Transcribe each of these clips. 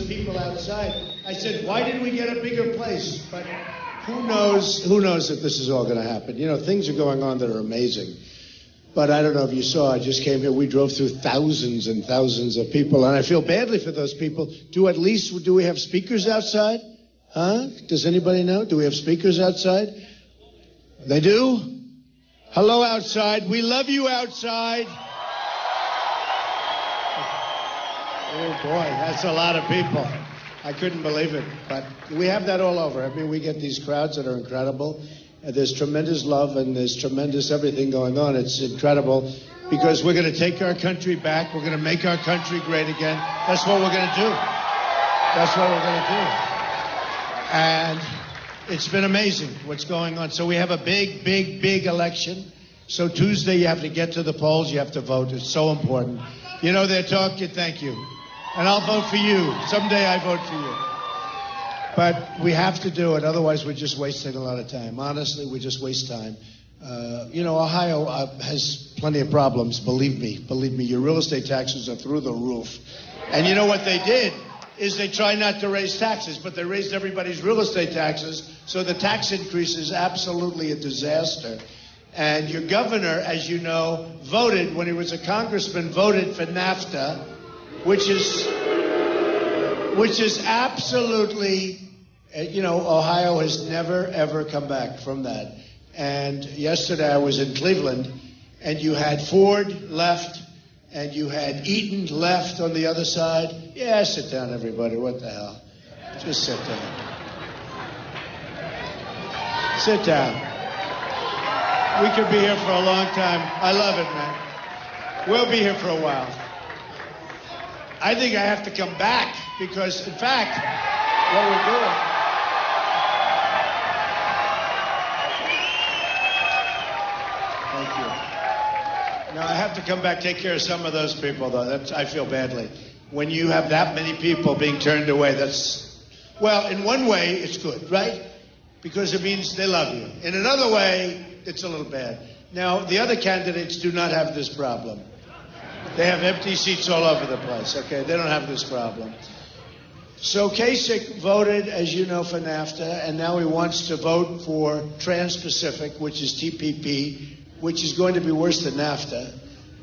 of people outside. I said, why didn't we get a bigger place? But who knows if this is all going to happen. You know, things are going on that are amazing. But I don't know if you saw, I just came here. We drove through thousands and thousands of people, and I feel badly for those people. Do we have speakers outside? Huh? Does anybody know? Do we have speakers outside? They do? Hello, outside. We love you outside. Oh, boy, that's a lot of people. I couldn't believe it. But we have that all over. I mean, we get these crowds that are incredible. There's tremendous love and there's tremendous everything going on. It's incredible because we're going to take our country back. We're going to make our country great again. That's what we're going to do. That's what we're going to do. And it's been amazing what's going on. So we have a big election. So Tuesday you have to get to the polls. You have to vote. It's so important. You know, they're talking. Thank you. And I'll vote for you. Someday I vote for you. But we have to do it. Otherwise, we're just wasting a lot of time. Honestly, we just waste time. You know, Ohio has plenty of problems. Believe me. Believe me. Your real estate taxes are through the roof. And you know what they did is they tried not to raise taxes, but they raised everybody's real estate taxes. So the tax increase is absolutely a disaster. And your governor, as you know, voted, when he was a congressman, voted for NAFTA, which is absolutely, you know, Ohio has never, ever come back from that. And yesterday I was in Cleveland, and you had Ford left, and you had Eaton left on the other side. Yeah, sit down, everybody. What the hell? Just sit down. Sit down. We could be here for a long time. I love it, man. We'll be here for a while. I think I have to come back because, in fact, what we're doing... Thank you. Now, I have to come back, take care of some of those people, though. I feel badly. When you have that many people being turned away, well, in one way, it's good, right? Because it means they love you. In another way, it's a little bad. Now, the other candidates do not have this problem. They have empty seats all over the place, okay? They don't have this problem. So Kasich voted, as you know, for NAFTA, and now he wants to vote for Trans-Pacific, which is TPP, which is going to be worse than NAFTA,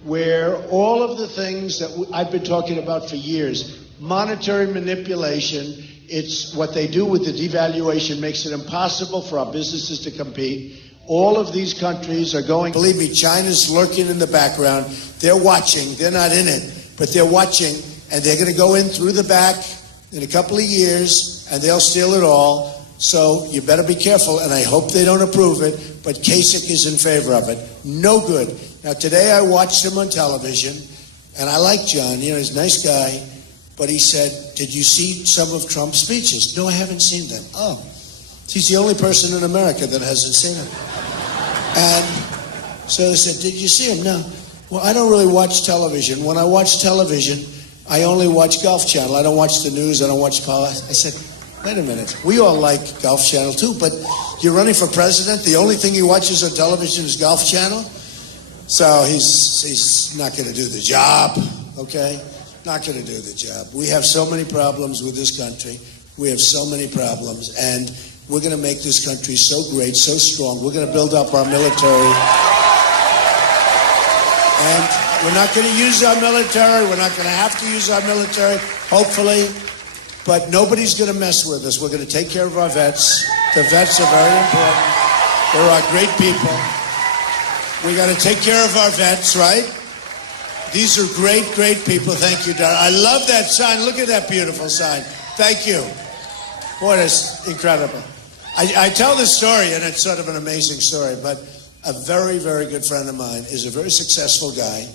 where all of the things that I've been talking about for years, monetary manipulation, it's what they do with the devaluation makes it impossible for our businesses to compete. All of these countries are going, believe me, China's lurking in the background. They're watching. They're not in it, but they're watching, and they're going to go in through the back in a couple of years, and they'll steal it all. So you better be careful, and I hope they don't approve it, but Kasich is in favor of it. No good. Now, today I watched him on television, and I like John. You know, he's a nice guy, but he said, did you see some of Trump's speeches? No, I haven't seen them. Oh. He's the only person in America that hasn't seen him. And so I said, did you see him? No. Well, I don't really watch television. When I watch television, I only watch Golf Channel. I don't watch the news. I don't watch politics. I said, wait a minute. We all like Golf Channel too, but you're running for president. The only thing he watches on television is Golf Channel. So he's not going to do the job, okay? Not going to do the job. We have so many problems with this country. We have so many problems, and we're going to make this country so great, so strong. We're going to build up our military. And we're not going to use our military. We're not going to have to use our military, hopefully. But nobody's going to mess with us. We're going to take care of our vets. The vets are very important. They're our great people. We got to take care of our vets, right? These are great, great people. Thank you, Don. I love that sign. Look at that beautiful sign. Thank you. Boy, that's incredible. I tell this story, and it's sort of an amazing story, but a very, very good friend of mine is a very successful guy,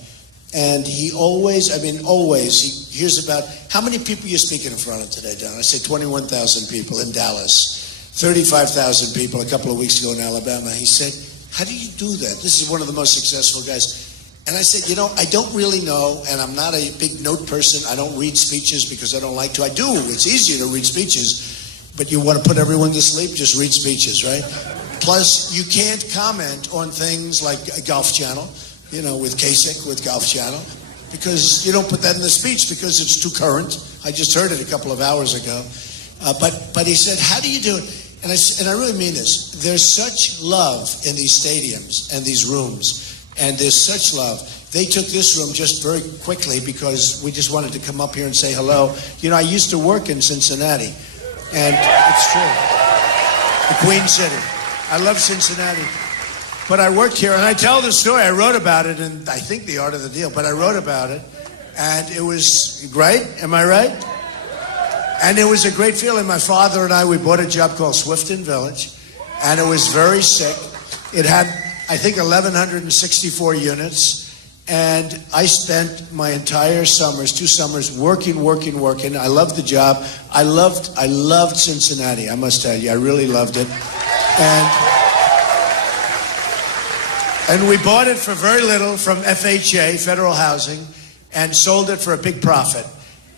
and he always he hears about, how many people you're speaking in front of today, Don? I say 21,000 people in Dallas, 35,000 people a couple of weeks ago in Alabama. He said, how do you do that? This is one of the most successful guys. And I said, you know, I don't really know, and I'm not a big note person. I don't read speeches because I don't like to. I do. It's easier to read speeches. But you want to put everyone to sleep, just read speeches, right? Plus, you can't comment on things like Golf Channel, you know, with Kasich, with Golf Channel. because you don't put that in the speech because it's too current. I just heard it a couple of hours ago. But he said, how do you do it? And I really mean this. There's such love in these stadiums and these rooms, and there's such love. They took this room just very quickly because we just wanted to come up here and say hello. You know, I used to work in Cincinnati, and it's true. The Queen City. I love Cincinnati. But I worked here, and I tell the story. I wrote about it in, I think, The Art of the Deal, but I wrote about it, and it was great. Am I right? And it was a great feeling. My father and I, we bought a job called Swifton Village, and it was very sick. It had, I think, 1,164 units, and I spent my entire summers, 2 summers, working. I loved the job. I loved Cincinnati, I must tell you. I really loved it. And we bought it for very little from FHA, Federal Housing, and sold it for a big profit.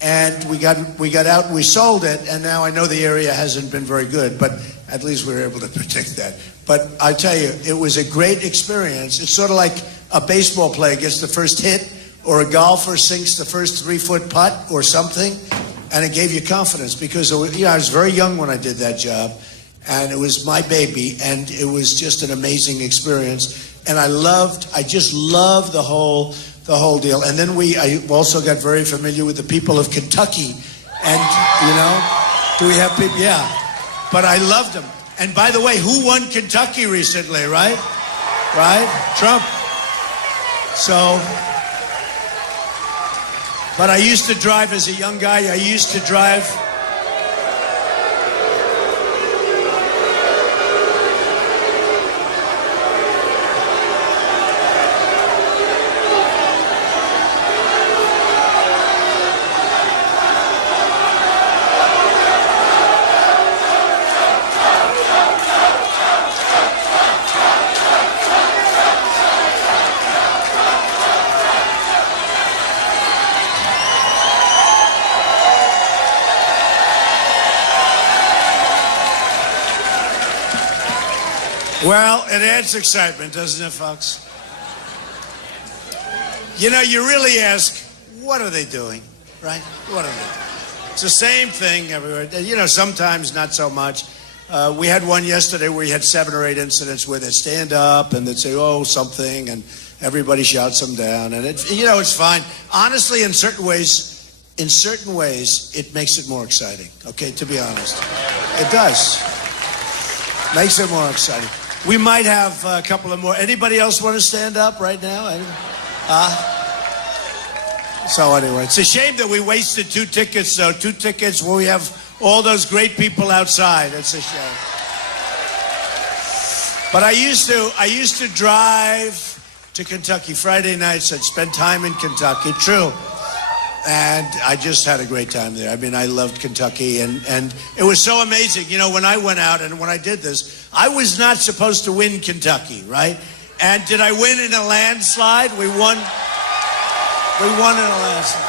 And we got out and we sold it, and now I know the area hasn't been very good, but at least we were able to predict that. But I tell you, it was a great experience. It's sort of like a baseball player gets the first hit, or a golfer sinks the first 3-foot putt or something, and it gave you confidence because I was very young when I did that job, and it was my baby, and it was just an amazing experience. And I just loved the whole deal. And then I also got very familiar with the people of Kentucky. And, do we have people? Yeah. But I loved them. And by the way, who won Kentucky recently, right? Right? Trump. So, but I used to drive as a young guy. I used to drive. Well, it adds excitement, doesn't it, folks? You really ask, what are they doing, right? What are they doing? It's the same thing everywhere. Sometimes not so much. We had one yesterday where we had 7 or 8 incidents where they'd stand up and they'd say, oh, something, and everybody shouts them down. And, it's fine. Honestly, in certain ways, it makes it more exciting, okay, to be honest. It does. Makes it more exciting. We might have a couple of more. Anybody else want to stand up right now? So anyway, it's a shame that we wasted 2 tickets, though. 2 tickets where we have all those great people outside. It's a shame. But I used to drive to Kentucky Friday nights. I'd spend time in Kentucky. True. And I just had a great time there. I mean, I loved Kentucky, and it was so amazing. When I went out and when I did this, I was not supposed to win Kentucky, right? And did I win in a landslide? We won in a landslide.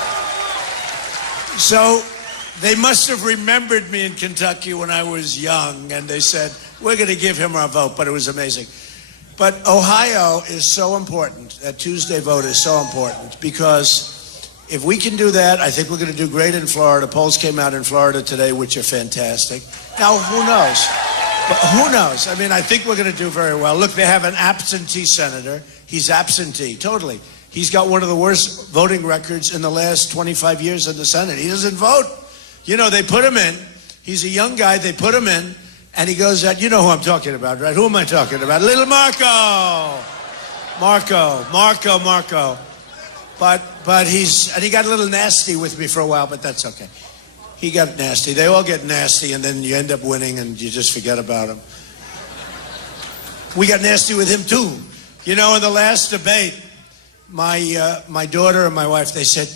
So they must have remembered me in Kentucky when I was young, and they said, we're going to give him our vote, but it was amazing. But Ohio is so important. That Tuesday vote is so important because if we can do that, I think we're going to do great in Florida. Polls came out in Florida today, which are fantastic. Now, who knows? But who knows? I mean, I think we're going to do very well. Look, they have an absentee senator. He's absentee, totally. He's got one of the worst voting records in the last 25 years in the Senate. He doesn't vote. They put him in. He's a young guy. They put him in, and he goes out. You know who I'm talking about, right? Who am I talking about? Little Marco. Marco. But he got a little nasty with me for a while, but that's okay. He got nasty. They all get nasty, and then you end up winning, and you just forget about him. We got nasty with him, too. In the last debate, my daughter and my wife, they said,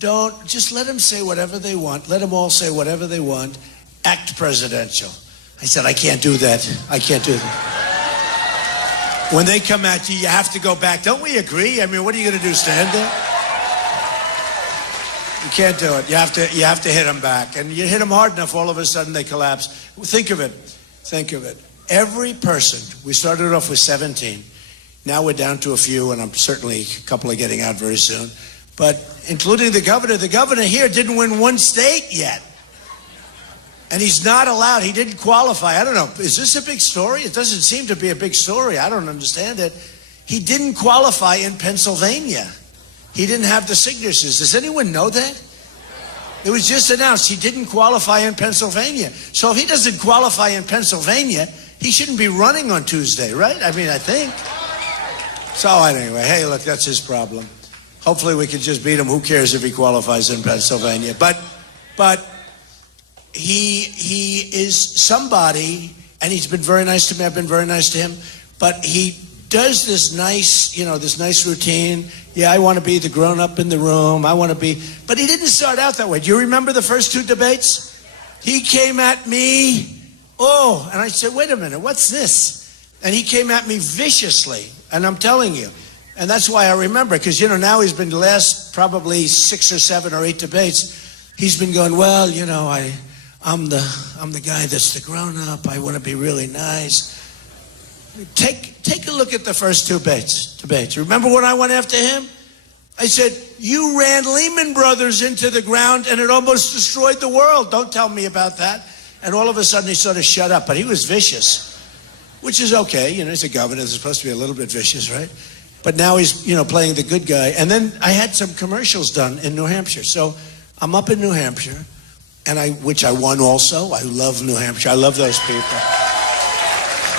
just let them say whatever they want. Let them all say whatever they want. Act presidential. I said, I can't do that. When they come at you, you have to go back. Don't we agree? I mean, what are you going to do, stand there? You can't do it. You have to hit them back. And you hit them hard enough, all of a sudden they collapse. Think of it. Every person, we started off with 17. Now we're down to a few, and I'm certainly a couple are getting out very soon. but including the governor here didn't win one state yet. And he's not allowed. He didn't qualify. I don't know. Is this a big story? It doesn't seem to be a big story. I don't understand it. He didn't qualify in Pennsylvania. He didn't have the signatures. Does anyone know that? It was just announced he didn't qualify in Pennsylvania. So if he doesn't qualify in Pennsylvania, he shouldn't be running on Tuesday, right? I mean, I think. So anyway, hey, look, that's his problem. Hopefully we can just beat him. Who cares if he qualifies in Pennsylvania? But he is somebody, and he's been very nice to me. I've been very nice to him. But he does this nice routine. Yeah, I want to be the grown-up in the room. I want to be. But he didn't start out that way. Do you remember the first two debates? He came at me. Oh, and I said, wait a minute, what's this? And he came at me viciously. And I'm telling you. And that's why I remember, because, now he's been the last probably 6 or 7 or 8 debates. He's been going, well, I'm the guy that's the grown-up. I want to be really nice. Take a look at the first two debates. Remember when I went after him? I said, you ran Lehman Brothers into the ground and it almost destroyed the world. Don't tell me about that. And all of a sudden he sort of shut up, but he was vicious, which is okay. He's a governor. He's supposed to be a little bit vicious, right? But now he's, playing the good guy. And then I had some commercials done in New Hampshire. So I'm up in New Hampshire, which I won also. I love New Hampshire. I love those people.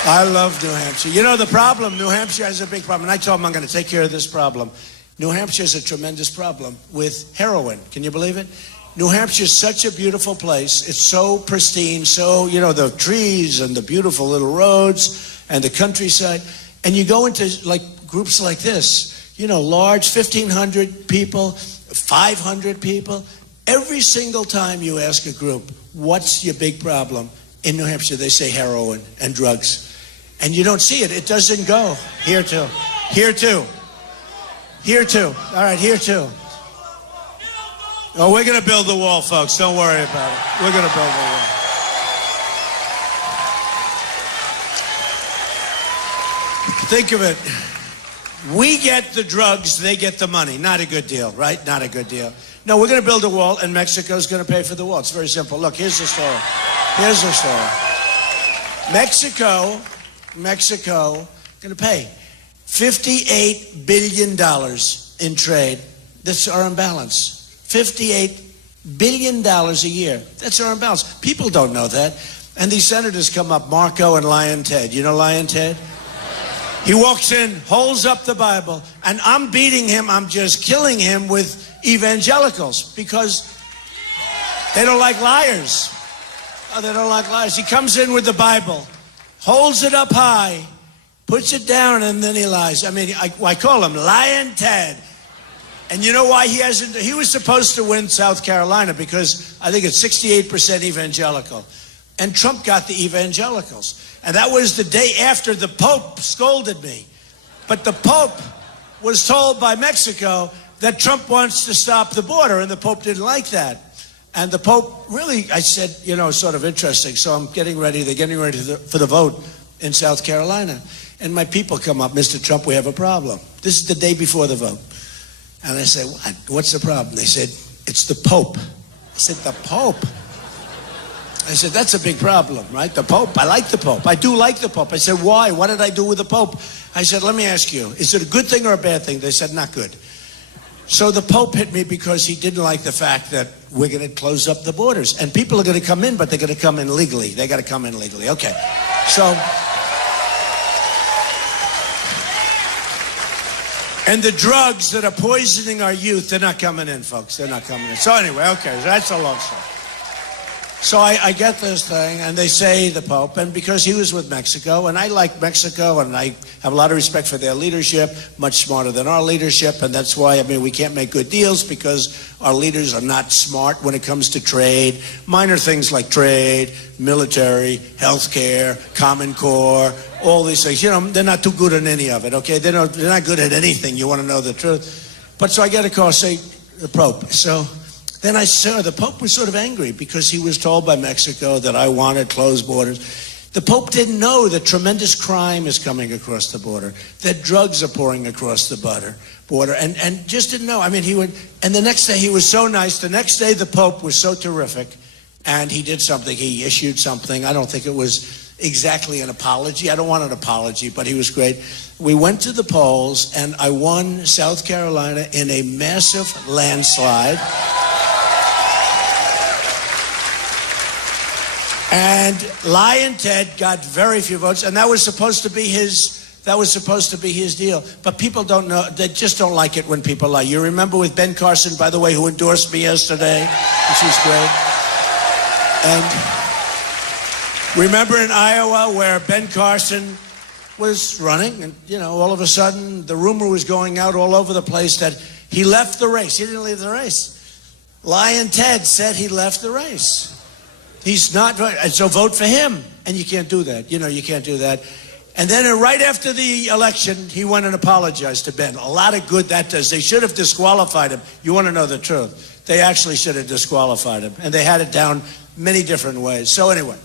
I love New Hampshire. The problem, New Hampshire has a big problem. And I told him I'm going to take care of this problem. New Hampshire is a tremendous problem with heroin. Can you believe it? New Hampshire is such a beautiful place. It's so pristine. So, the trees and the beautiful little roads and the countryside. And you go into groups like this, large 1,500 people, 500 people. Every single time you ask a group, what's your big problem? In New Hampshire, they say heroin and drugs. And you don't see it. It doesn't go. Here too. Here too. Here too. All right, here too. Oh, we're going to build the wall, folks. Don't worry about it. We're going to build the wall. Think of it. We get the drugs, they get the money. Not a good deal, right? Not a good deal. No, we're going to build a wall, and Mexico's going to pay for the wall. It's very simple. Look, here's the story. Here's the story. Mexico going to pay $58 billion in trade. That's our imbalance. $58 billion a year. That's our imbalance. People don't know that. And these senators come up, Marco and Lion Ted. You know Lion Ted? He walks in, holds up the Bible, and I'm beating him. I'm just killing him with evangelicals because they don't like liars. Oh, they don't like liars. He comes in with the Bible, holds it up high, puts it down, and then he lies. I mean, I call him Lion Ted. And you know why he hasn't? He was supposed to win South Carolina because I think it's 68% evangelical. And Trump got the evangelicals. And that was the day after the Pope scolded me. But the Pope was told by Mexico that Trump wants to stop the border, and the Pope didn't like that. And the Pope really, I said, sort of interesting. So I'm getting ready. They're getting ready for the vote in South Carolina. And my people come up, Mr. Trump, we have a problem. This is the day before the vote. And I said, what's the problem? They said, it's the Pope. I said, the Pope? I said, that's a big problem, right? The Pope, I like the Pope. I do like the Pope. I said, why? What did I do with the Pope? I said, let me ask you, is it a good thing or a bad thing? They said, not good. So the Pope hit me because he didn't like the fact that we're going to close up the borders. And people are going to come in, but they're going to come in legally. They got to come in legally. Okay. So, and the drugs that are poisoning our youth, they're not coming in, folks. They're not coming in. So anyway, okay, that's a long story. So I get this thing, and they say the Pope, and because he was with Mexico, and I like Mexico, and I have a lot of respect for their leadership, much smarter than our leadership, and that's why, we can't make good deals because our leaders are not smart when it comes to trade. Minor things like trade, military, healthcare, Common Core, all these things. They're not too good at any of it, okay? They're not good at anything. You want to know the truth. But so I get a call, say, the Pope. So then I saw the Pope was sort of angry because he was told by Mexico that I wanted closed borders. The Pope didn't know that tremendous crime is coming across the border, that drugs are pouring across the border, and just didn't know. I mean, he would, and the next day he was so nice. The next day the Pope was so terrific, and he did something. He issued something. I don't think it was exactly an apology. I don't want an apology, but he was great. We went to the polls, and I won South Carolina in a massive landslide. And Lyin' Ted got very few votes, and that was supposed to be his deal. But people don't know, they just don't like it when people lie. You remember with Ben Carson, by the way, who endorsed me yesterday, which was great. And remember in Iowa where Ben Carson was running, and all of a sudden the rumor was going out all over the place that he left the race. He didn't leave the race. Lyin' Ted said he left the race. He's not, and so vote for him. And you can't do that. You can't do that. And then right after the election, he went and apologized to Ben. A lot of good that does. They should have disqualified him. You want to know the truth? They actually should have disqualified him. And they had it down many different ways. So anyway,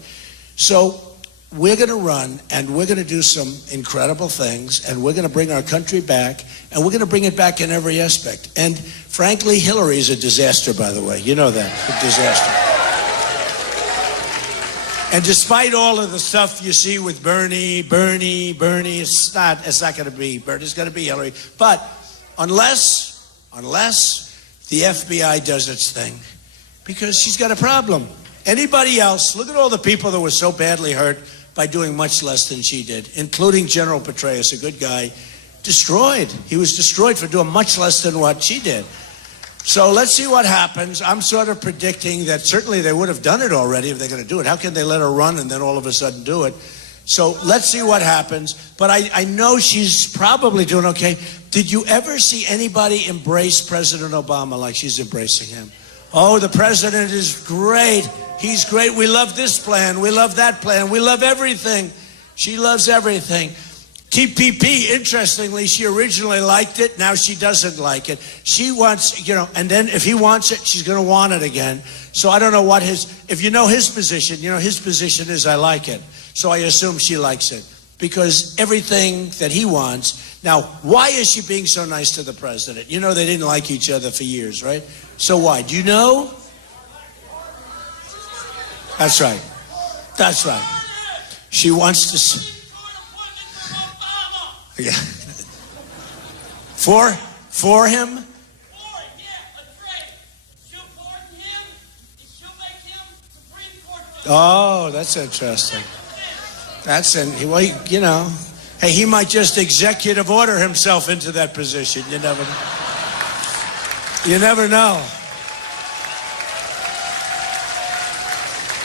we're going to run, and we're going to do some incredible things, and we're going to bring our country back, and we're going to bring it back in every aspect. And frankly, Hillary is a disaster, by the way. You know that, a disaster. And despite all of the stuff you see with Bernie, it's not going to be Bernie. It's going to be Hillary. But unless the FBI does its thing, because she's got a problem. Anybody else, look at all the people that were so badly hurt by doing much less than she did, including General Petraeus, a good guy, destroyed. He was destroyed for doing much less than what she did. So let's see what happens. I'm sort of predicting that certainly they would have done it already if they're going to do it. How can they let her run and then all of a sudden do it? So let's see what happens. But I know she's probably doing okay. Did you ever see anybody embrace President Obama like she's embracing him? Oh, the president is great. He's great. We love this plan. We love that plan. We love everything. She loves everything. TPP, interestingly, she originally liked it. Now she doesn't like it. She wants, and then if he wants it, she's going to want it again. So I don't know what if you know his position, his position is I like it. So I assume she likes it because everything that he wants. Now, why is she being so nice to the president? They didn't like each other for years, right? So why? Do you know? That's right. That's right. She wants to... Yeah. For him? For him, yeah, that's right. She'll pardon him, and she'll make him Supreme Court judge. Oh, that's interesting. Hey, he might just executive order himself into that position. You never know.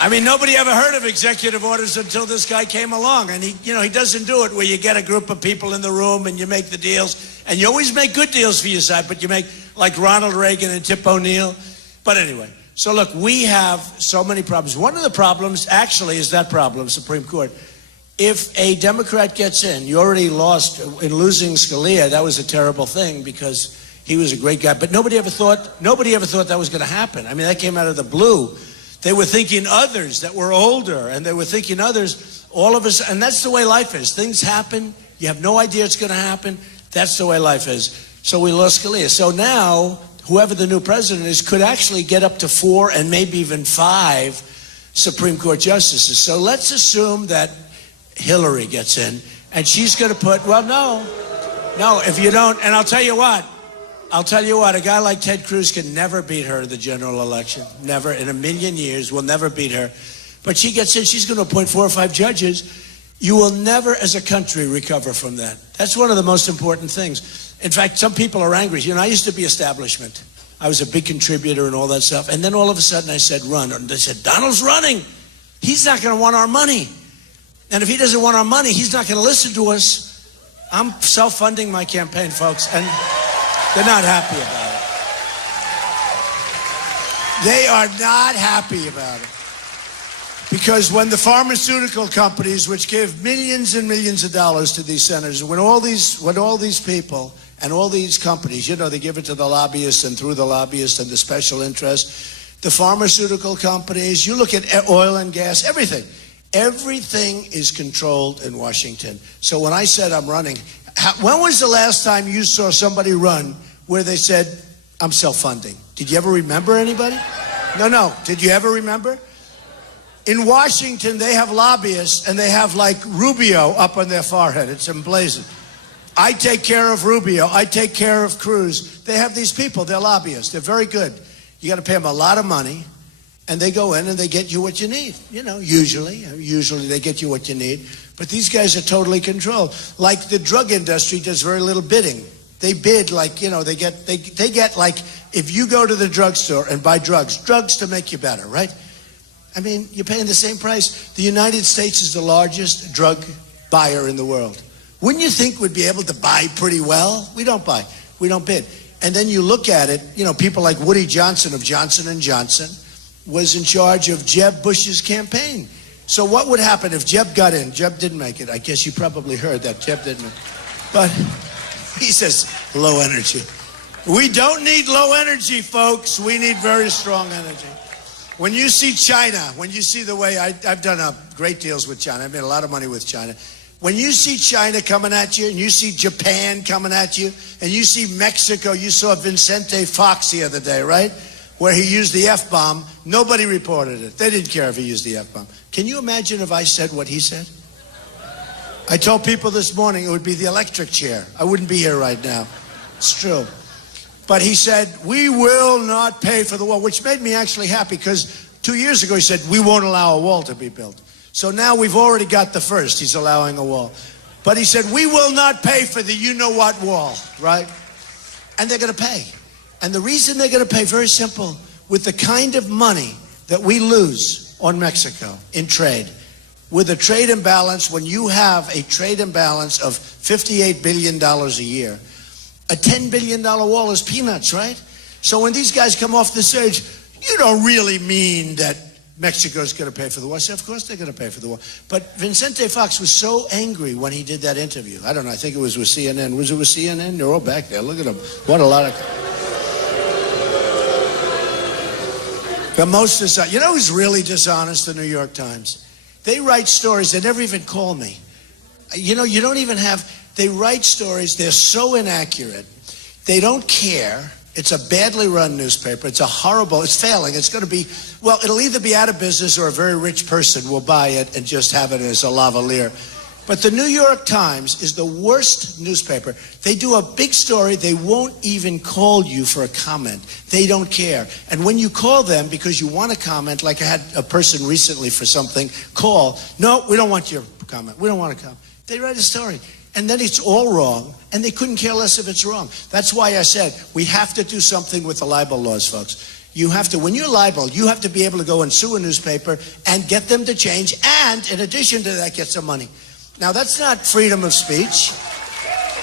I mean, nobody ever heard of executive orders until this guy came along. And he doesn't do it where you get a group of people in the room and you make the deals. And you always make good deals for your side, but you make like Ronald Reagan and Tip O'Neill. But anyway, so look, we have so many problems. One of the problems actually is that problem, Supreme Court. If a Democrat gets in, you already lost in losing Scalia. That was a terrible thing because he was a great guy. But nobody ever thought that was going to happen. I mean, that came out of the blue. They were thinking others that were older, and they were thinking others, all of us, and that's the way life is. Things happen. You have no idea it's going to happen. That's the way life is. So we lost Scalia. So now, whoever the new president is could actually get up to 4 and maybe even 5 Supreme Court justices. So let's assume that Hillary gets in, and she's going to put, no, if you don't, and I'll tell you what, a guy like Ted Cruz can never beat her in the general election. Never in a million years will never beat her. But she gets in, she's going to appoint 4 or 5 judges. You will never, as a country, recover from that. That's one of the most important things. In fact, some people are angry. I used to be establishment. I was a big contributor and all that stuff. And then all of a sudden I said, run. And they said, Donald's running. He's not going to want our money. And if he doesn't want our money, he's not going to listen to us. I'm self-funding my campaign, folks. And they're not happy about it. They are not happy about it. Because when the pharmaceutical companies, which give millions and millions of dollars to these senators, when all these people and all these companies, they give it to the lobbyists and through the lobbyists and the special interests, the pharmaceutical companies, you look at oil and gas, everything is controlled in Washington. So when I said I'm running, When was the last time you saw somebody run where they said, I'm self-funding? Did you ever remember anybody? No. Did you ever remember? In Washington, they have lobbyists, and they have, like, Rubio up on their forehead. It's emblazoned. I take care of Rubio. I take care of Cruz. They have these people. They're lobbyists. They're very good. You got to pay them a lot of money, and they go in and they get you what you need. You know, usually they get you what you need. But these guys are totally controlled. Like the drug industry does very little bidding. They bid like, you know, they get like, if you go to the drugstore and buy drugs to make you better, right? I mean, you're paying the same price. The United States is the largest drug buyer in the world. Wouldn't you think we'd be able to buy pretty well? We don't buy. We don't bid. And then you look at it, you know, people like Woody Johnson of Johnson & Johnson was in charge of Jeb Bush's campaign. So what would happen if Jeb got in? Jeb didn't make it. I guess you probably heard that Jeb didn't make it. But he says, low energy. We don't need low energy, folks. We need very strong energy. When you see China, when you see the way I've done great deals with China. I've made a lot of money with China. When you see China coming at you, and you see Japan coming at you, and you see Mexico, you saw Vicente Fox the other day, right? Where he used the F-bomb. Nobody reported it. They didn't care if he used the F-bomb. Can you imagine if I said what he said? I told people this morning it would be the electric chair. I wouldn't be here right now. It's true. But he said, we will not pay for the wall, which made me actually happy because 2 years ago he said, we won't allow a wall to be built. So now we've already got the first. He's allowing a wall. But he said, we will not pay for the you-know-what wall, right? And they're going to pay. And the reason they're going to pay, very simple, with the kind of money that we lose on Mexico in trade, with a trade imbalance, when you have a trade imbalance of $58 billion a year, a $10 billion wall is peanuts, right? So when these guys come off the stage, you don't really mean that Mexico's going to pay for the wall. I said, of course they're going to pay for the wall. But Vicente Fox was so angry when he did that interview. I don't know, I think it was with CNN. Was it with CNN? They're all back there. Look at them. What a lot of... The most dishonest. You know who's really dishonest? The New York Times. They write stories. They never even call me. You know, you don't even have... They write stories. They're so inaccurate. They don't care. It's a badly run newspaper. It's a horrible... It's failing. It's going to be... Well, it'll either be out of business or a very rich person will buy it and just have it as a lavalier. But the New York Times is the worst newspaper. They do a big story. They won't even call you for a comment. They don't care. And when you call them because you want to comment, like I had a person recently for something, call. No, we don't want your comment. We don't want to comment. They write a story. And then it's all wrong, and they couldn't care less if it's wrong. That's why I said we have to do something with the libel laws, folks. You have to, when you're libeled, you have to be able to go and sue a newspaper and get them to change, and in addition to that, get some money. Now, that's not freedom of speech.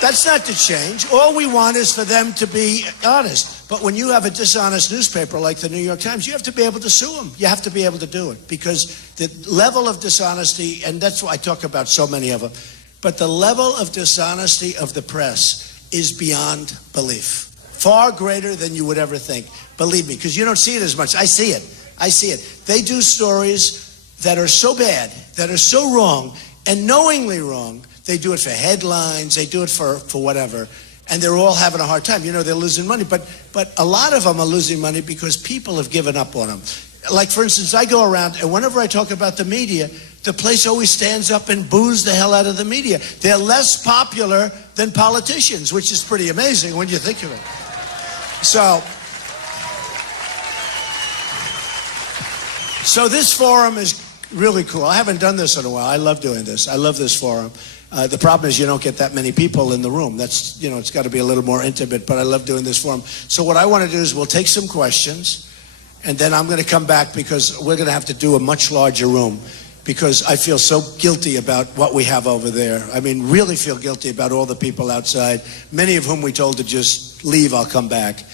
That's not to change. All we want is for them to be honest. But when you have a dishonest newspaper like the New York Times, you have to be able to sue them. You have to be able to do it because the level of dishonesty, and that's why I talk about so many of them, but the level of dishonesty of the press is beyond belief. Far greater than you would ever think. Believe me, because you don't see it as much. I see it. I see it. They do stories that are so bad, that are so wrong, and knowingly wrong. They do it for headlines. They do it for whatever. And they're all having a hard time. You know, they're losing money. But a lot of them are losing money because people have given up on them. Like, for instance, I go around, and whenever I talk about the media, the place always stands up and boos the hell out of the media. They're less popular than politicians, which is pretty amazing when you think of it. So this forum is really cool. I haven't done this in a while. I love doing this. I love this forum. The problem is you don't get that many people in the room. That's, you know, it's got to be a little more intimate, but I love doing this forum. So what I want to do is we'll take some questions, and then I'm going to come back because we're going to have to do a much larger room because I feel so guilty about what we have over there. I mean, really feel guilty about all the people outside, many of whom we told to just leave, I'll come back.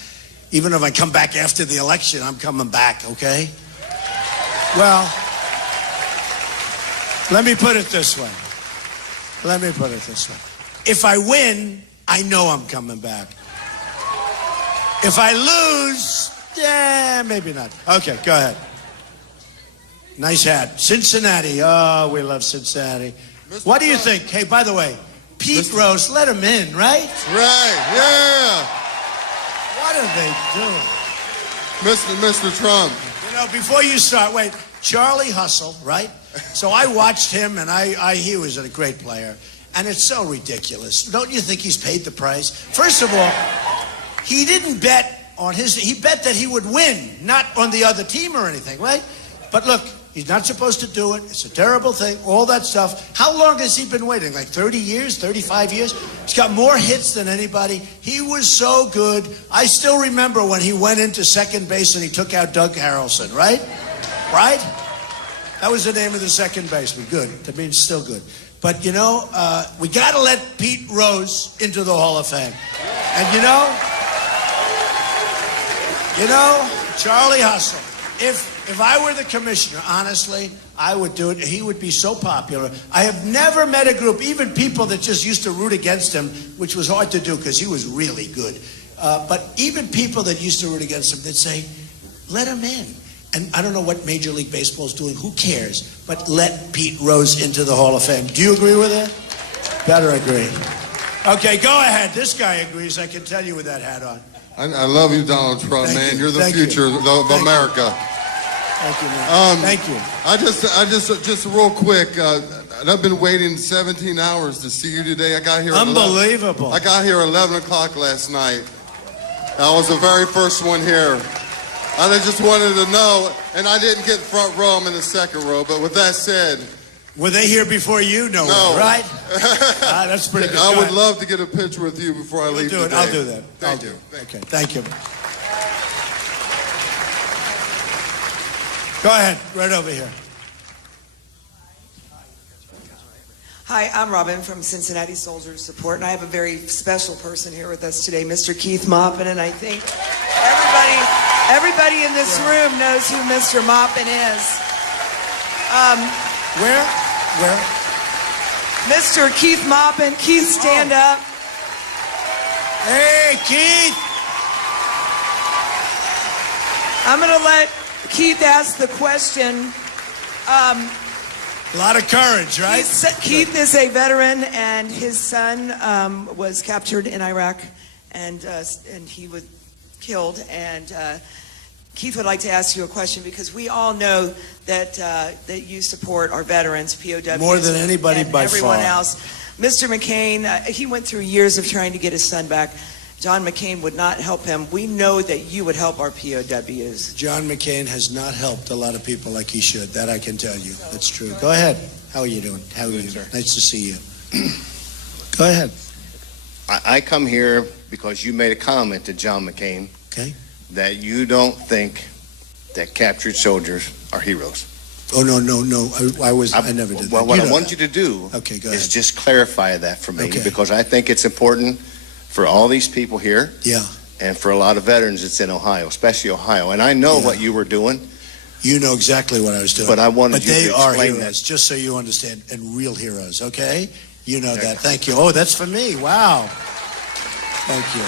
Even if I come back after the election, I'm coming back, okay? Well, let me put it this way. If I win, I know I'm coming back. If I lose, yeah, maybe not. Okay, go ahead. Nice hat. Cincinnati. Oh, we love Cincinnati. What do you think? Hey, by the way, Pete Rose, let him in, right? Right, yeah. What are they doing? Mr. Trump. You know, before you start, wait, Charlie Hustle, right? So I watched him, and he was a great player. And it's so ridiculous. Don't you think he's paid the price? First of all, he didn't bet on he bet that he would win, not on the other team or anything, right? But look, he's not supposed to do it. It's a terrible thing, all that stuff. How long has he been waiting? Like 30 years, 35 years? He's got more hits than anybody. He was so good. I still remember when he went into second base and he took out Doug Harrelson, right? Right? That was the name of the second baseman. Good. That means still good. But, you know, we got to let Pete Rose into the Hall of Fame. And, you know, Charlie Hustle, if I were the commissioner, honestly, I would do it. He would be so popular. I have never met a group, even people that just used to root against him, which was hard to do because he was really good. But even people that used to root against him, they'd say, let him in. And I don't know what Major League Baseball is doing. Who cares? But let Pete Rose into the Hall of Fame. Do you agree with that? Better agree. Okay, go ahead. This guy agrees. I can tell you with that hat on. I love you, Donald Trump, man. You're the future of America. Thank you, man. Thank you. I just real quick. I've been waiting 17 hours to see you today. I got here. Unbelievable. I got here at 11 o'clock last night. I was the very first one here. I just wanted to know, and I didn't get front row. I'm in the second row. But with that said, were they here before you? No, right? That's pretty good. I would love to get a picture with you before I leave today. I'll do that. Thank you. Okay, thank you. Go ahead, right over here. Hi, I'm Robin from Cincinnati Soldiers Support, and I have a very special person here with us today, Mr. Keith Maupin, and I think everybody in this room knows who Mr. Maupin is. Where? Mr. Keith Maupin. Keith, stand up. Hey, Keith. I'm going to let Keith ask the question. A lot of courage, right? Keith is a veteran, and his son was captured in Iraq, and he was killed. And Keith would like to ask you a question because we all know that that you support our veterans, POWs, more than anybody and by everyone far. else. Mr. McCain, he went through years of trying to get his son back. John McCain would not help him. We know that you would help our POWs. John McCain has not helped a lot of people like he should. That I can tell you. That's true. Go ahead. How are you doing? How are you? Sir. Nice to see you. Go ahead. I come here because you made a comment to John McCain that you don't think that captured soldiers are heroes. Oh, no. I never did that. Well, what I want you to do is just clarify that for me because I think it's important for all these people here and for a lot of veterans that's in Ohio, especially Ohio. And I know what you were doing. You know exactly what I was doing. But I wanted you to explain they are heroes, that. just so you understand, and real heroes, okay? You know that. Thank you. Oh, that's for me. Wow. Thank you.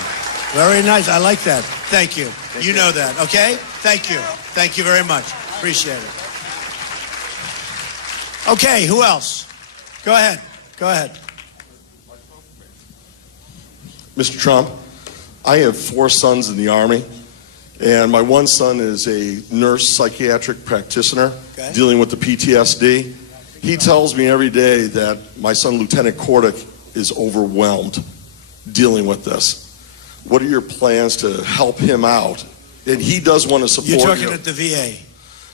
Very nice. I like that. Thank you. You know that, okay? Thank you. Thank you very much. Appreciate it. Okay, who else? Go ahead. Mr. Trump, I have 4 sons in the Army, and my one son is a nurse psychiatric practitioner dealing with the PTSD. He tells me every day that my son, Lieutenant Kordick, is overwhelmed dealing with this. What are your plans to help him out? And he does want to support you. You're talking at the VA?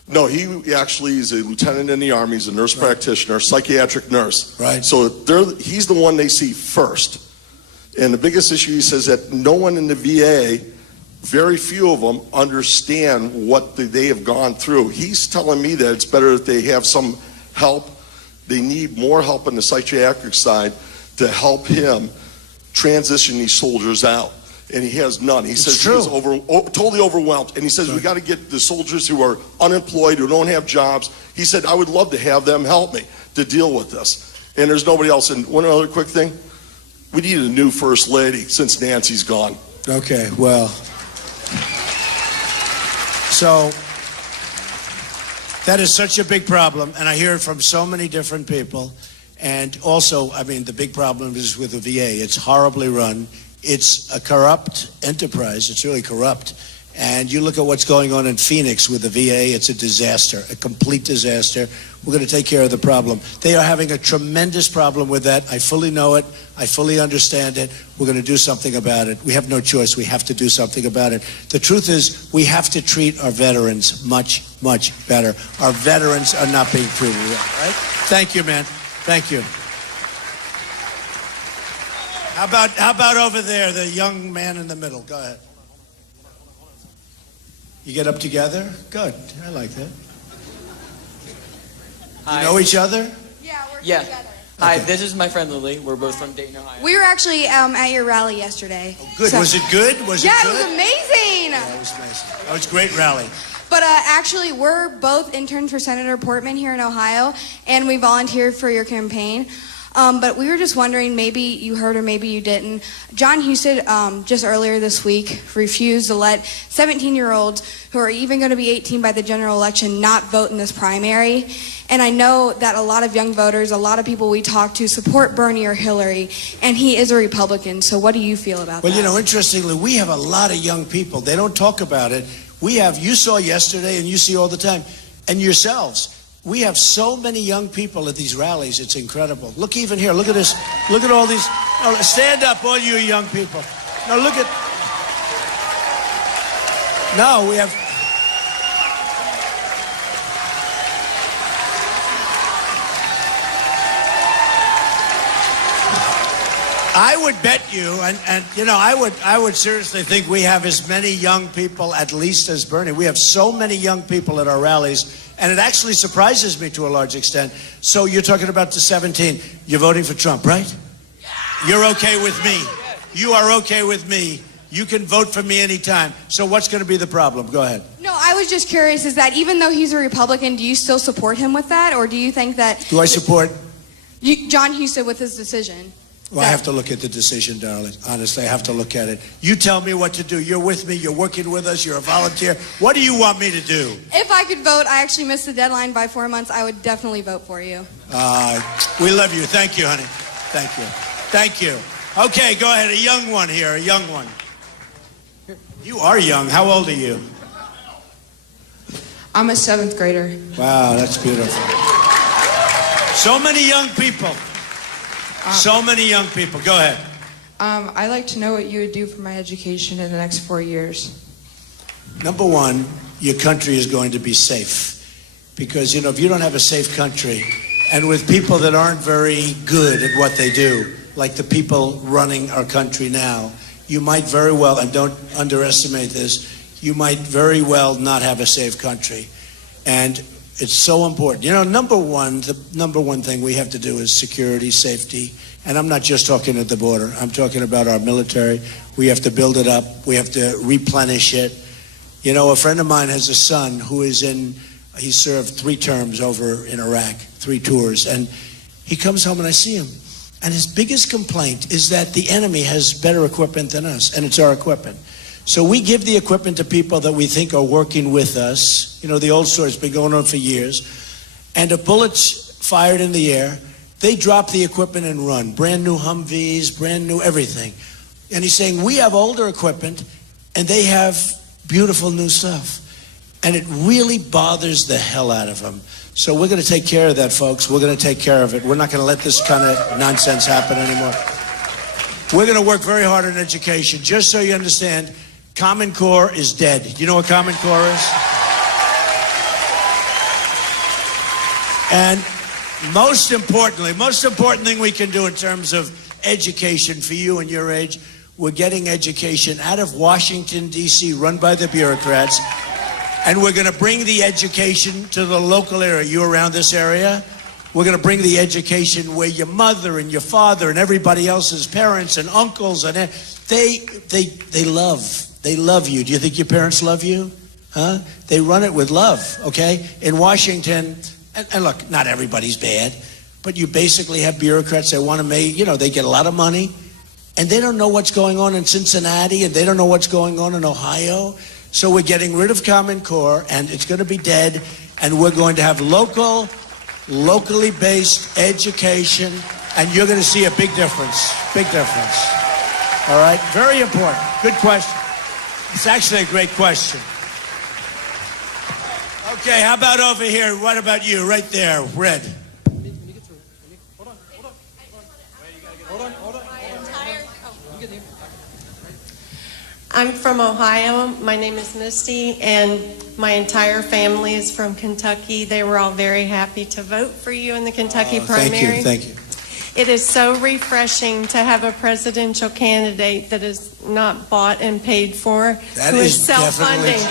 No, he actually is a lieutenant in the Army. He's a nurse practitioner, psychiatric nurse. Right. So he's the one they see first. And the biggest issue, he says, that no one in the VA, very few of them, understand what they have gone through. He's telling me that it's better that they have some help. They need more help on the psychiatric side to help him transition these soldiers out. And he has none. He says he's totally overwhelmed. And he says we got to get the soldiers who are unemployed, who don't have jobs. He said, I would love to have them help me to deal with this. And there's nobody else. And one other quick thing. We need a new first lady since Nancy's gone. Okay, well. So, that is such a big problem, and I hear it from so many different people. And also, I mean, the big problem is with the VA. It's horribly run. It's a corrupt enterprise. It's really corrupt. And you look at what's going on in Phoenix with the VA, it's a disaster, a complete disaster. We're going to take care of the problem. They are having a tremendous problem with that. I fully know it. I fully understand it. We're going to do something about it. We have no choice. We have to do something about it. The truth is, we have to treat our veterans much, much better. Our veterans are not being treated well, right? Thank you, man. Thank you. How about over there, the young man in the middle? Go ahead. You get up together? Good. I like that. Hi. You know each other? Yeah, we're Yeah. together. Hi, Okay. this is my friend Lily. We're both from Dayton, Ohio. We were actually at your rally yesterday. Oh, good. So- Was it good? Was Yeah, it it good? was amazing. Yeah, it was amazing. That was a great rally. But actually, we're both interns for Senator Portman here in Ohio, and we volunteered for your campaign. But we were just wondering, maybe you heard or maybe you didn't. John Husted, just earlier this week, refused to let 17-year-olds who are even going to be 18 by the general election not vote in this primary. And I know that a lot of young voters, a lot of people we talk to support Bernie or Hillary, and he is a Republican. So what do you feel about that? Well, you know, interestingly, we have a lot of young people. They don't talk about it. You saw yesterday and you see all the time, and yourselves. We have so many young people at these rallies. It's incredible. Look even here. Look at this. Look at all these. Oh, stand up, all you young people. No, look at. No, we have. I would bet you, and you know, I would seriously think we have as many young people, at least as Bernie. We have so many young people at our rallies. And it actually surprises me to a large extent. So you're talking about the 17. You're voting for Trump, right? You're okay with me. You are okay with me. You can vote for me anytime. So what's going to be the problem? Go ahead. No, I was just curious, is that even though he's a Republican, do you still support him with that? Or do you think that... Do I support? John Husted with his decision. Well, I have to look at the decision, darling. Honestly, I have to look at it. You tell me what to do. You're with me. You're working with us. You're a volunteer. What do you want me to do? If I could vote, I actually missed the deadline by 4 months, I would definitely vote for you. We love you. Thank you, honey. Thank you. Thank you. Okay, go ahead. A young one here. A young one. You are young. How old are you? I'm a 7th grader. Wow, that's beautiful. So many young people. So many young people. Go ahead. I'd like to know what you would do for my education in the next 4 years. Number one, your country is going to be safe. Because, you know, if you don't have a safe country, and with people that aren't very good at what they do, like the people running our country now, you might very well, and don't underestimate this, you might very well not have a safe country. And it's so important. You know, the number one thing we have to do is security, safety. And I'm not just talking at the border. I'm talking about our military. We have to build it up. We have to replenish it. You know, a friend of mine has a son who he served 3 terms over in Iraq, 3 tours. And he comes home and I see him. And his biggest complaint is that the enemy has better equipment than us, and it's our equipment. So we give the equipment to people that we think are working with us. You know, the old story's been going on for years. And if bullets fired in the air, they drop the equipment and run. Brand new Humvees, brand new everything. And he's saying, we have older equipment, and they have beautiful new stuff. And it really bothers the hell out of them. So we're going to take care of that, folks. We're going to take care of it. We're not going to let this kind of nonsense happen anymore. We're going to work very hard on education. Just so you understand, Common Core is dead. You know what Common Core is? And most important thing we can do in terms of education for you and your age, we're getting education out of Washington, D.C., run by the bureaucrats, and we're going to bring the education to the local area. You around this area? We're going to bring the education where your mother and your father and everybody else's parents and uncles, and they love you. Do you think your parents love you? Huh? They run it with love, okay? In Washington, and look, not everybody's bad, but you basically have bureaucrats that want to make, you know, they get a lot of money, and they don't know what's going on in Cincinnati, and they don't know what's going on in Ohio. So we're getting rid of Common Core, and it's going to be dead, and we're going to have local locally based education, and you're going to see a big difference. Big difference. All right? Very important. Good question. It's actually a great question. Okay, how about over here? What about you? Right there, red. I'm from Ohio. My name is Misty, and my entire family is from Kentucky. They were all very happy to vote for you in the Kentucky primary. Thank you. It is so refreshing to have a presidential candidate that is not bought and paid for, That who is is self-funding.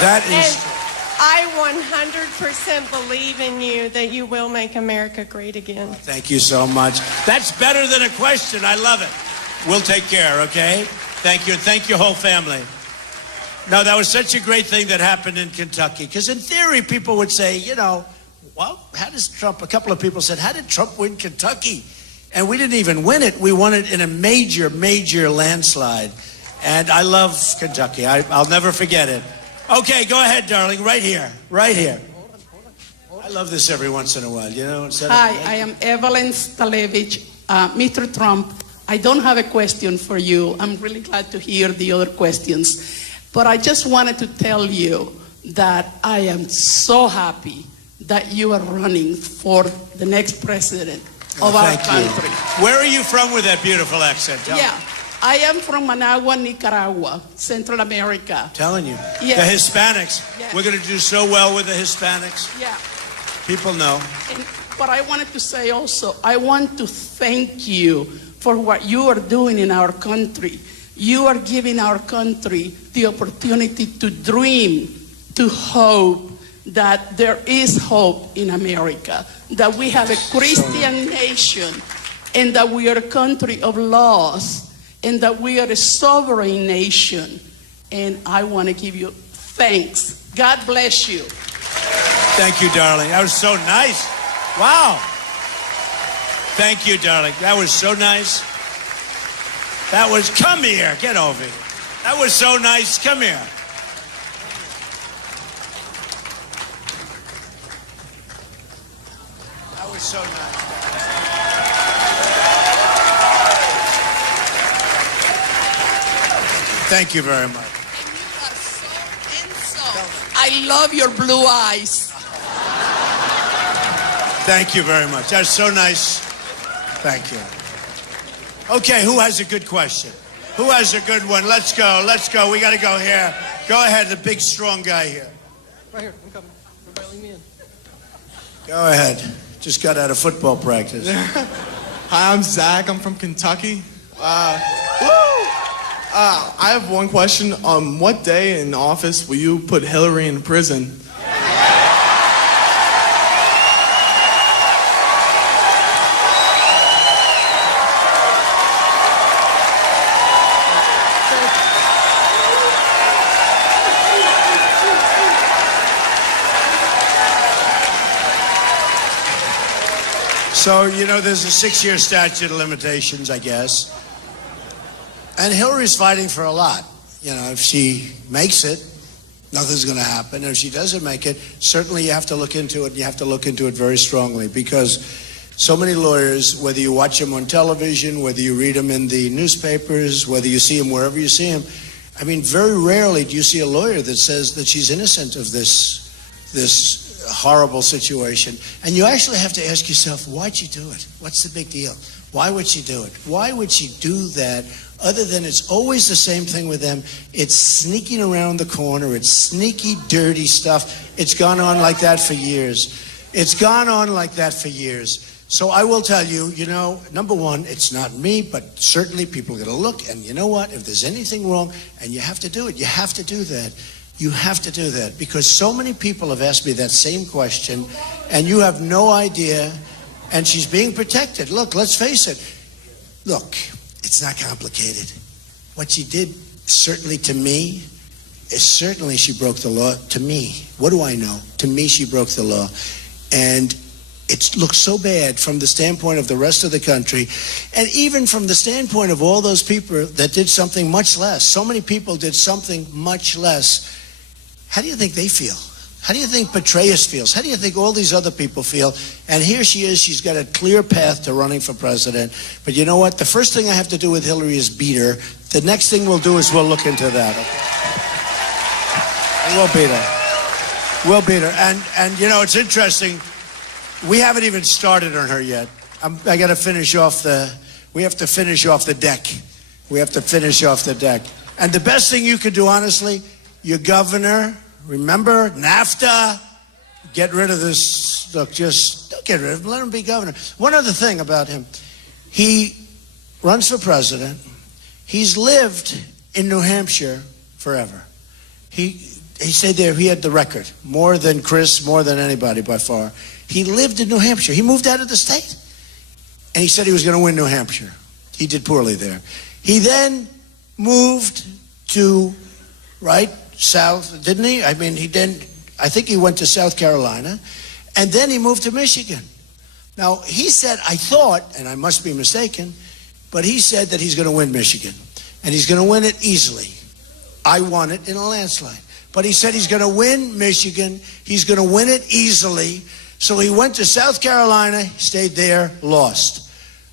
That is. And I 100% believe in you that you will make America great again. Thank you so much. That's better than a question. I love it. We'll take care, okay? Thank you. Thank your whole family. No, that was such a great thing that happened in Kentucky. Because in theory, people would say, well, how does Trump, a couple of people said, how did Trump win Kentucky? And we didn't even win it. We won it in a major, major landslide. And I love Kentucky. I'll never forget it. Okay, go ahead, darling. Right here. Right here. I love this every once in a while, Hi, I am Evelyn Stalevich. Mr. Trump, I don't have a question for you. I'm really glad to hear the other questions. But I just wanted to tell you that I am so happy that you are running for the next president of our country. Where are you from with that beautiful accent? I am from Managua, Nicaragua, Central America. Telling you. Yes. The Hispanics. Yes. We're going to do so well with the Hispanics. Yeah. People know. But I wanted to say also, I want to thank you for what you are doing in our country. You are giving our country the opportunity to dream, to hope that there is hope in America, that we have a Christian nation, and that we are a country of laws, and that we are a sovereign nation. And I want to give you thanks. God bless you. Thank you, darling. That was so nice. Wow. Thank you, darling. That was so nice. That was, come here. Get over here. That was so nice. Come here. That was so nice. Thank you very much. And you are so handsome. I love your blue eyes. Thank you very much. That's so nice. Thank you. Okay, who has a good question? Who has a good one? Let's go. Let's go. We got to go here. Go ahead, the big, strong guy here. Right here. I'm coming. Everybody lean me in. Go ahead. Just got out of football practice. Hi, I'm Zach. I'm from Kentucky. I have one question. What day in office will you put Hillary in prison? So, there's a 6-year statute of limitations, I guess. And Hillary's fighting for a lot. If she makes it, nothing's going to happen. And if she doesn't make it, certainly you have to look into it. You have to look into it very strongly because so many lawyers, whether you watch them on television, whether you read them in the newspapers, whether you see them wherever you see them, I mean, very rarely do you see a lawyer that says that she's innocent of this horrible situation. And you actually have to ask yourself, why'd she do it? What's the big deal? Why would she do it? Why would she do that? Other than it's always the same thing with them. It's sneaking around the corner. It's sneaky, dirty stuff. It's gone on like that for years. It's gone on like that for years. So I will tell you, number one, it's not me, but certainly people are going to look. And you know what? If there's anything wrong, and you have to do it, you have to do that. You have to do that because so many people have asked me that same question, and you have no idea. And she's being protected. Look, let's face it. Look, it's not complicated. What she did, certainly to me, is certainly she broke the law. To me, what do I know? To me, she broke the law. And it looks so bad from the standpoint of the rest of the country, and even from the standpoint of all those people that did something much less. So many people did something much less. How do you think they feel? How do you think Petraeus feels? How do you think all these other people feel? And here she is. She's got a clear path to running for president. But you know what? The first thing I have to do with Hillary is beat her. The next thing we'll do is we'll look into that. Okay? We'll beat her. We'll beat her. And you know, it's interesting. We haven't even started on her yet. I got to finish off we have to finish off the deck. We have to finish off the deck. And the best thing you could do, honestly, your governor, remember, NAFTA, get rid of this. Look, just don't get rid of him. Let him be governor. One other thing about him. He runs for president. He's lived in New Hampshire forever. He said there he had the record, more than Chris, more than anybody by far. He lived in New Hampshire. He moved out of the state. And he said he was going to win New Hampshire. He did poorly there. He then moved to, south, didn't he? I mean, I think he went to South Carolina. And then he moved to Michigan. Now, he said, I thought, and I must be mistaken, but he said that he's going to win Michigan. And he's going to win it easily. I won it in a landslide. But he said he's going to win Michigan. He's going to win it easily. So he went to South Carolina, stayed there, lost.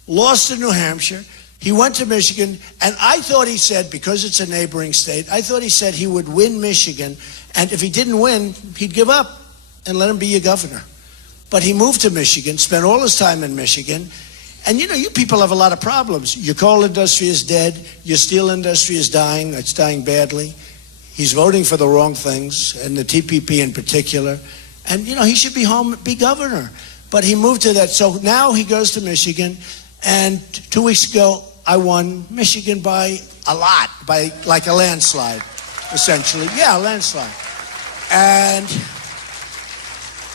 Lost in New Hampshire. He went to Michigan, and I thought he said, because it's a neighboring state, I thought he said he would win Michigan, and if he didn't win, he'd give up and let him be your governor. But he moved to Michigan, spent all his time in Michigan, and you know, you people have a lot of problems. Your coal industry is dead. Your steel industry is dying. It's dying badly. He's voting for the wrong things, and the TPP in particular. And, you know, he should be home, be governor. But he moved to that. So now he goes to Michigan. And 2 weeks ago, I won Michigan by a lot, by like a landslide, essentially. Yeah, a landslide. And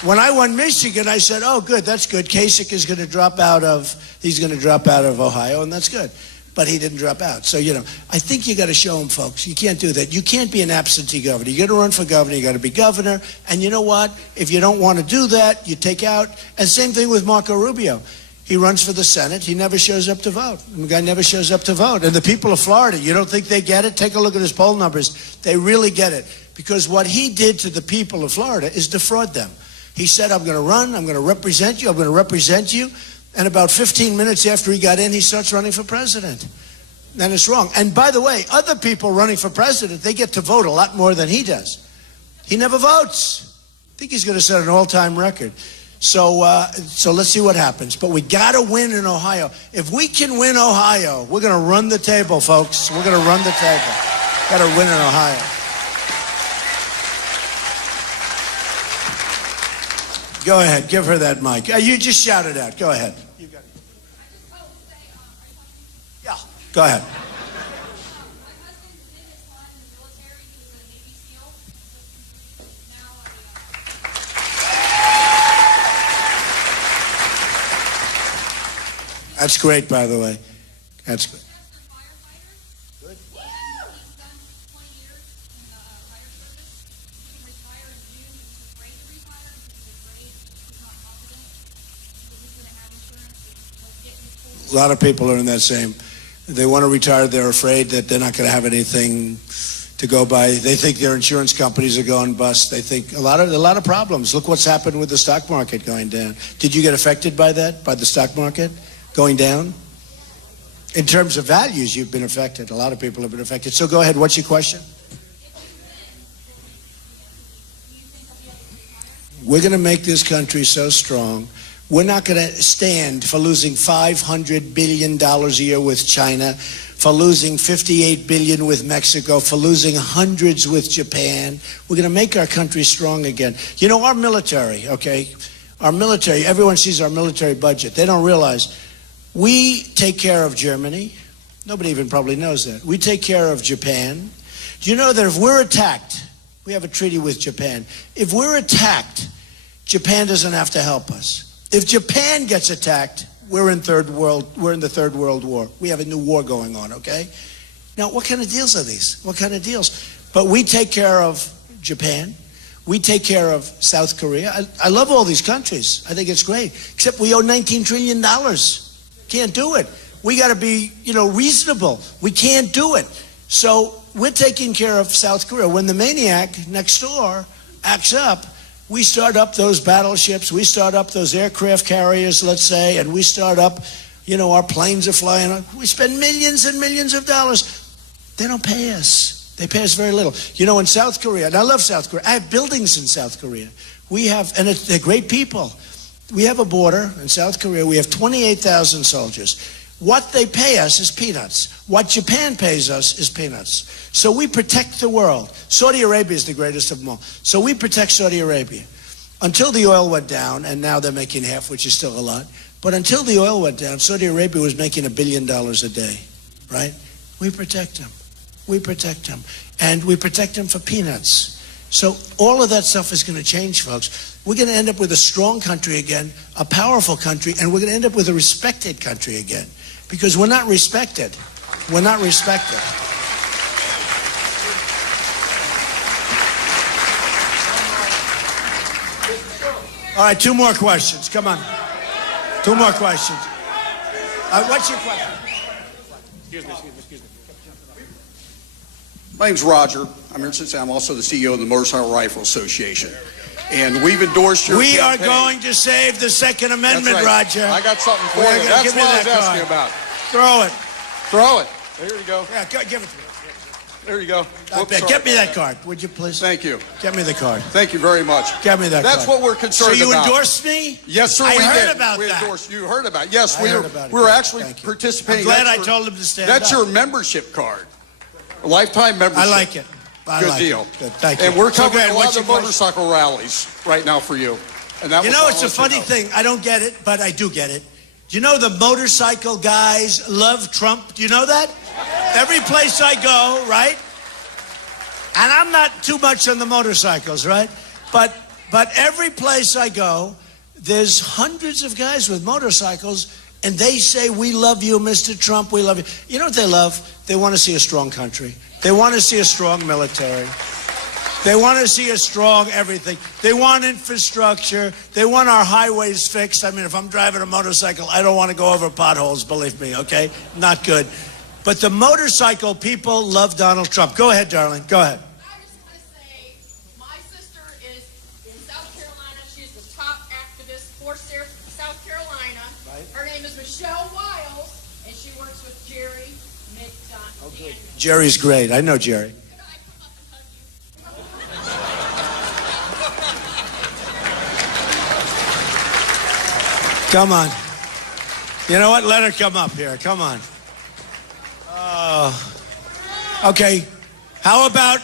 when I won Michigan, I said, oh, good, that's good. Kasich is going to drop out of Ohio, and that's good. But he didn't drop out. So, you know, I think you got to show him, folks. You can't do that. You can't be an absentee governor. You got to run for governor. You got to be governor. And you know what? If you don't want to do that, you take out. And same thing with Marco Rubio. He runs for the Senate. He never shows up to vote. The guy never shows up to vote. And the people of Florida, you don't think they get it? Take a look at his poll numbers. They really get it. Because what he did to the people of Florida is defraud them. He said, I'm going to run. I'm going to represent you. I'm going to represent you. And about 15 minutes after he got in, he starts running for president. And it's wrong. And by the way, other people running for president, they get to vote a lot more than he does. He never votes. I think he's going to set an all-time record. So let's see what happens. But we got to win in Ohio. If we can win Ohio, we're going to run the table, folks. We're going to run the table. Got to win in Ohio. Go ahead. Give her that mic. You just shout it out. Go ahead. You got it. Yeah. Go ahead. That's great, by the way. That's good. Good. A lot of people are in that same. They want to retire. They're afraid that they're not going to have anything to go by. They think their insurance companies are going bust. They think a lot of problems. Look what's happened with the stock market going down. Did you get affected by that? By the stock market going down? In terms of values, you've been affected. A lot of people have been affected. So go ahead. What's your question? We're going to make this country so strong. We're not going to stand for losing $500 billion a year with China, for losing $58 billion with Mexico, for losing hundreds with Japan. We're going to make our country strong again. You know, our military, okay? Our military, everyone sees our military budget. They don't realize we take care of Germany. Nobody even probably knows that. We take care of Japan. Do you know that if we're attacked, we have a treaty with Japan. If we're attacked, Japan doesn't have to help us. If Japan gets attacked, we're in the Third World War. We have a new war going on, okay? Now, what kind of deals are these? What kind of deals? But we take care of Japan. We take care of South Korea. I love all these countries. I think it's great. Except we owe $19 trillion. Can't do it. We got to be, reasonable. We can't do it. So we're taking care of South Korea. When the maniac next door acts up, We start up those battleships, we start up those aircraft carriers, let's say, and we start up, our planes are flying. We spend millions and millions of dollars. They don't pay us. They pay us very little. In South Korea, and I love South Korea. I have buildings in South Korea. They're great people. We have a border in South Korea. We have 28,000 soldiers. What they pay us is peanuts. What Japan pays us is peanuts. So we protect the world. Saudi Arabia is the greatest of them all. So we protect Saudi Arabia. Until the oil went down, and now they're making half, which is still a lot. But until the oil went down, Saudi Arabia was making $1 billion a day, right? We protect them. We protect them. And we protect them for peanuts. So all of that stuff is going to change, folks. We're going to end up with a strong country again, a powerful country, and we're going to end up with a respected country again. Because we're not respected. We're not respected. All right, 2 more questions. Come on. 2 more questions. What's your question? Excuse me. My name's Roger. I'm here in Cincinnati. I'm also the CEO of the Motorcycle Rifle Association. And we've endorsed your We campaign. are going to save the Second Amendment, That's right. Roger. I got something for you. That's what I was asking about. Throw it. Throw it. There you go. Yeah, give it to me. There you go. Get me that card, would you please? Thank you. Get me the card. Thank you very much. Get me that That's card. what we're concerned about. So you endorsed me? Yes, sir, I we heard did. about we that. Endorsed. You heard about it. Yes, we about it. were actually Thank you. participating. I'm glad I told him to stand That's up. your membership card. A lifetime membership. I like it. Good deal. Good, thank you. And we're So covering good. a lot What's of your motorcycle rallies right now for you. And that it's a funny thing. I don't get it, but I do get it. Do you know the motorcycle guys love Trump? Do you know that? Every place I go, right? And I'm not too much on the motorcycles, right? But every place I go, there's hundreds of guys with motorcycles, and they say, "We love you, Mr. Trump. We love you." You know what they love? They want to see a strong country. They want to see a strong military. They want to see a strong everything. They want infrastructure. They want our highways fixed. I mean, if I'm driving a motorcycle, I don't want to go over potholes, believe me, okay? Not good. But the motorcycle people love Donald Trump. Go ahead, darling. Go ahead. I just want to say, my sister is in South Carolina. She's the top activist for South Carolina. Right. Her name is Michelle Wiles, and she works with Jerry McDonough. Oh, good. Jerry's great. I know Jerry. Come on. You know what? Let her come up here. Come on. Okay. How about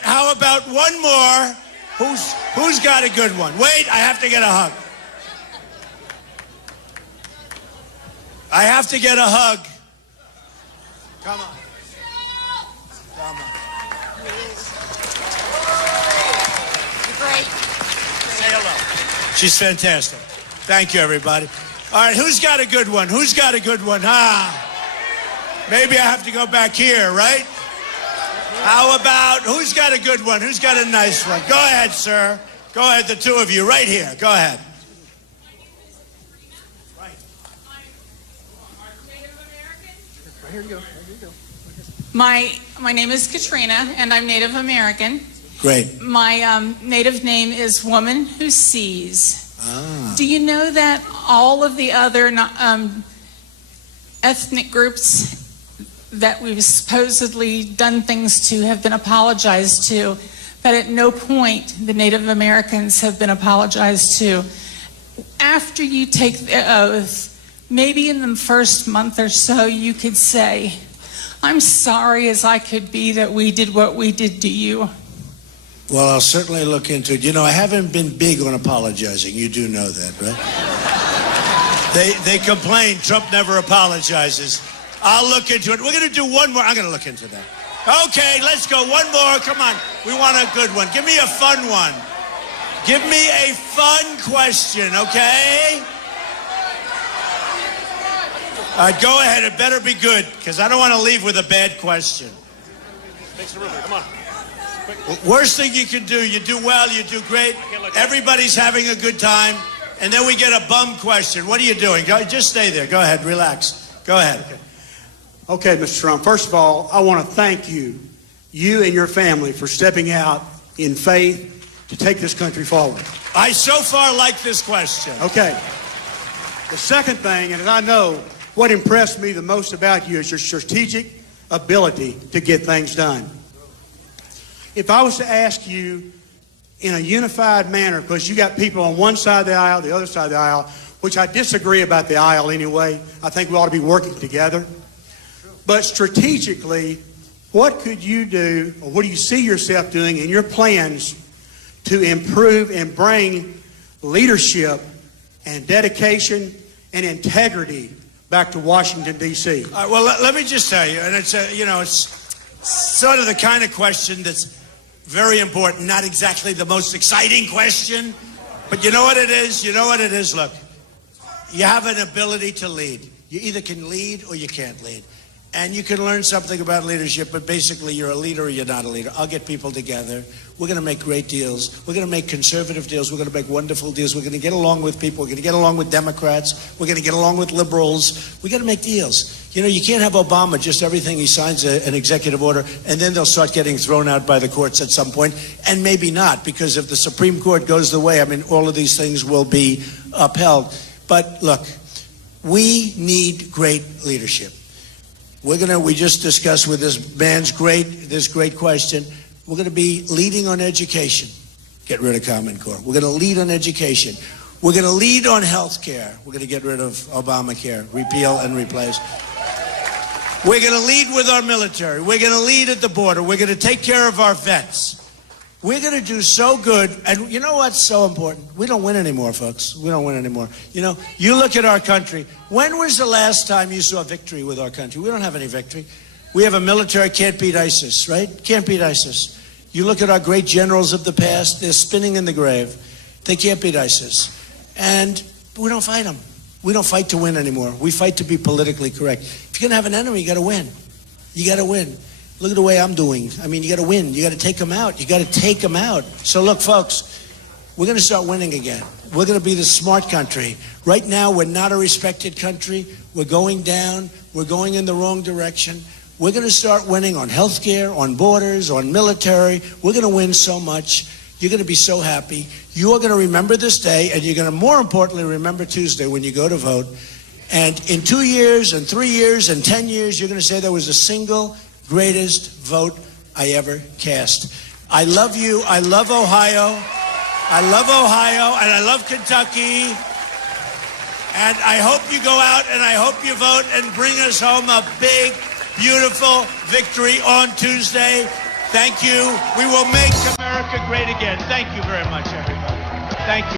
one more? Who's got a good one? Wait, I have to get a hug. I have to get a hug. Come on. Come on. You're great. Say hello. She's fantastic. Thank you, everybody. All right, who's got a good one? Who's got a good one? Maybe I have to go back here, right? How about, who's got a good one? Who's got a nice one? Go ahead, sir. Go ahead, the two of you, right here. Go ahead. Here you go. My name is Katrina, and I'm Native American. Great. My native name is Woman Who Sees. Ah. Do you know that all of the other ethnic groups that we've supposedly done things to have been apologized to, but at no point the Native Americans have been apologized to? After you take the oath, maybe in the first month or so, you could say, "I'm sorry as I could be that we did what we did to you." Well, I'll certainly look into it. You know, I haven't been big on apologizing. You do know that, right? They complain Trump never apologizes. I'll look into it. We're going to do one more. I'm going to look into that. Okay, let's go. One more. Come on. We want a good one. Give me a fun one. Give me a fun question, okay? All right, go ahead. It better be good, because I don't want to leave with a bad question. Make some room here. Come on. Worst thing you can do, you do well, you do great. Everybody's having a good time. And then we get a bum question. What are you doing? Just stay there. Go ahead. Relax. Go ahead. Okay, Mr. Trump. First of all, I want to thank you and your family for stepping out in faith to take this country forward? I so far like this question. Okay. The second thing, and I know what impressed me the most about you is your strategic ability to get things done. If I was to ask you in a unified manner, because you got people on one side of the aisle, the other side of the aisle, which I disagree about the aisle anyway. I think we ought to be working together. But strategically, what could you do, or what do you see yourself doing in your plans to improve and bring leadership and dedication and integrity back to Washington, D.C.? Well, let me just tell you, and it's sort of the kind of question that's very important, not exactly the most exciting question, but you know what it is? You know what it is? Look, you have an ability to lead. You either can lead or you can't lead. And you can learn something about leadership, but basically you're a leader or you're not a leader. I'll get people together. We're going to make great deals. We're going to make conservative deals. We're going to make wonderful deals. We're going to get along with people. We're going to get along with Democrats. We're going to get along with liberals. We're going to make deals. You know, you can't have Obama, just everything he signs an executive order, and then they'll start getting thrown out by the courts at some point, and maybe not, because if the Supreme Court goes the way, I mean, all of these things will be upheld. But look, we need great leadership. We just discussed with this great question, we're going to be leading on education. Get rid of Common Core. We're going to lead on education. We're going to lead on health care. We're going to get rid of Obamacare, repeal and replace. We're going to lead with our military. We're going to lead at the border. We're going to take care of our vets. We're going to do so good. And you know what's so important? We don't win anymore, folks. We don't win anymore. You know, you look at our country. When was the last time you saw victory with our country? We don't have any victory. We have a military, can't beat ISIS, right? Can't beat ISIS. You look at our great generals of the past, they're spinning in the grave. They can't beat ISIS. And we don't fight them. We don't fight to win anymore. We fight to be politically correct. If you're going to have an enemy, you got to win. You got to win. Look at the way I'm doing. I mean, you got to win. You got to take them out. You got to take them out. So look, folks, we're going to start winning again. We're going to be the smart country. Right now, we're not a respected country. We're going down. We're going in the wrong direction. We're going to start winning on health care, on borders, on military. We're going to win so much. You're going to be so happy. You are going to remember this day, and you're going to, more importantly, remember Tuesday when you go to vote. And in 2 years, and 3 years, and 10 years, you're going to say there was a single greatest vote I ever cast. I love you. I love Ohio. I love Ohio, and I love Kentucky. And I hope you go out, and I hope you vote and bring us home a big, beautiful victory on Tuesday. Thank you. We will make America great again. Thank you very much, everybody. Thank you.